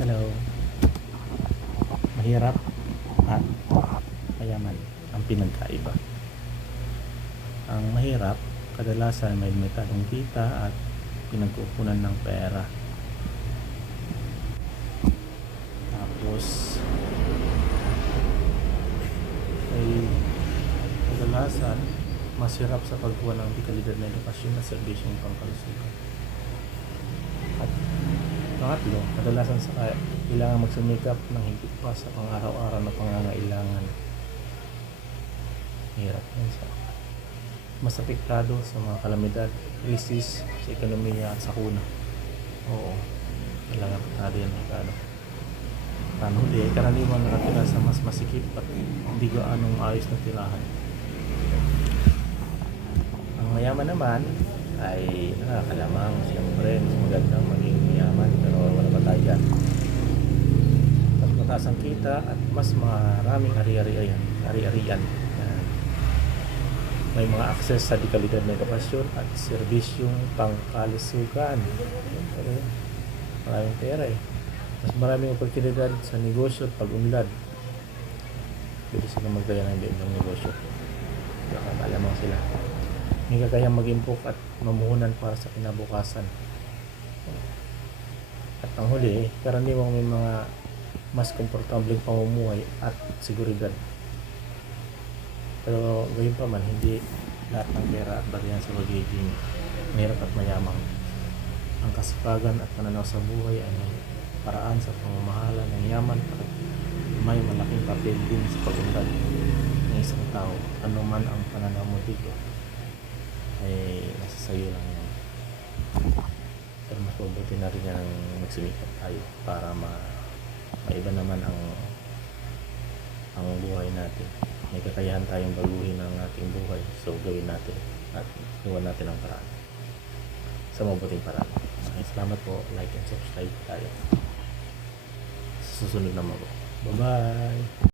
Hello. Mahirap at mayaman ang pinagkaiba. Ang mahirap, kadalasan may talong kita at pinagkukunan ng pera. Tapos, ay kadalasan masirap sa pagkuha ng dekalidad na edukasyon at serbisyong pangkalusugan. At pangatlo, kadalasan sa kailangan magsumikap ng higit pa sa pang-araw-araw na pangangailangan. Hirap yan sa mas apektado sa mga kalamidad, krisis sa ekonomiya at sakuna. Oo, kailangan apektado yan Ricardo. Panghuli ay karaniwan nakatira sa mas masikip at hindi gaanong ayos na tirahan. Ang mayaman naman ay nakakalamang, siyempre mas magandang maging mayaman, pero wala pa tayo dyan. Mas mataas ang kita at mas maraming ari-arian. May mga access sa dekalidad na edukasyon at serbisyong pangkalusugan. Maraming pera eh. Mas maraming oportunidad sa negosyo at pag-unlad. Pwede sila magkaya ng ibang negosyo. Nakakalamang sila. May kakayang mag-impok at mamuhunan para sa kinabukasan. At ang huli, karaniwang may mga mas komportableng pamumuhay at seguridad. Pero gayon pa man, hindi lahat ng pera at bariyan sa pagiging mahirap at mayamang. Ang kasipagan at pananaw sa buhay ay may paraan sa pamamahala ng yaman at may malaking papel din sa pag-unlad ng isang tao. Ano man ang pananaw mo dito ay nasa sayo lang yan. Pero mas mabuti na rin yan magsumikap tayo para maiba naman ang buhay natin. May kakayahan tayong baguhin ang ating buhay, so gawin natin at iwan natin ang paraan sa mabuting paraan. Salamat po, like and subscribe tayo sa susunod na mga. Bye bye.